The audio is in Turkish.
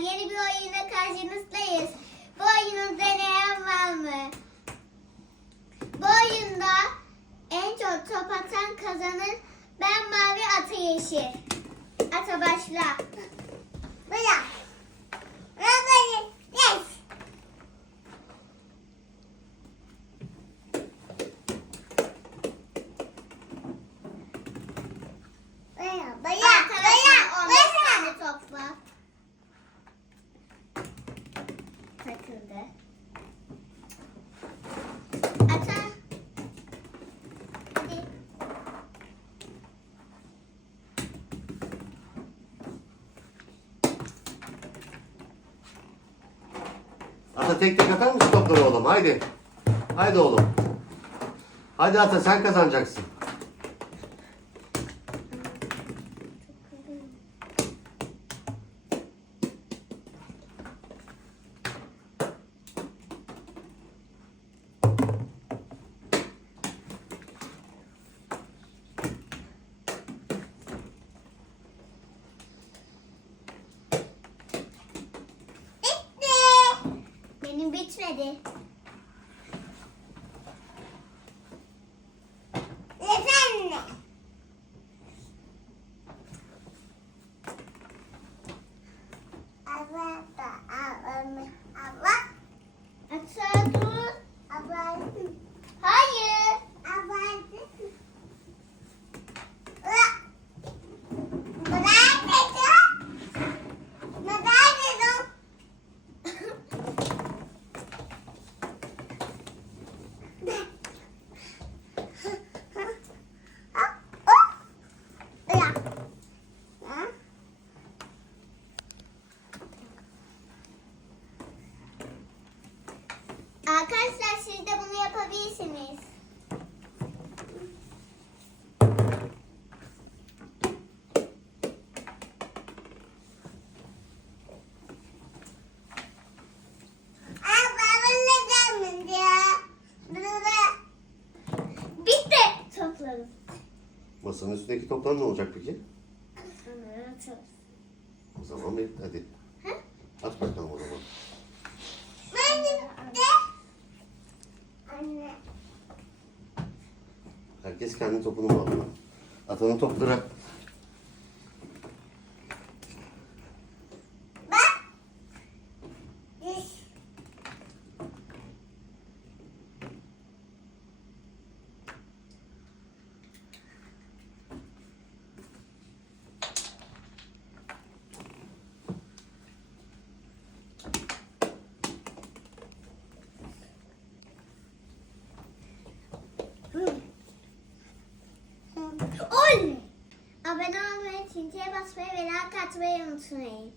yeni bir oyuna karşınızdayız. Bu oyunu deneyen var mı? Bu oyunda en çok top atan kazanır. Ben mavi atı yeşil. Ata başla. Bırak. Bırak. Yes. Baya baya baya baya. tane top var. Takıldı. Ata. Hadi. Ata tek tek atar mısın topları oğlum? Haydi. Haydi oğlum. Hadi Ata sen kazanacaksın. Bitmedi. Arkadaşlar siz de bunu yapabilirsiniz. Masanın üstündeki toplar ne olacak peki? Onları atarız. O zaman bir hadi. Hı? At bakalım o zaman. Herkes kendi topunu alıyor? Atanın topları Abone olmayı, çinteye basmayı ve like atmayı unutmayın.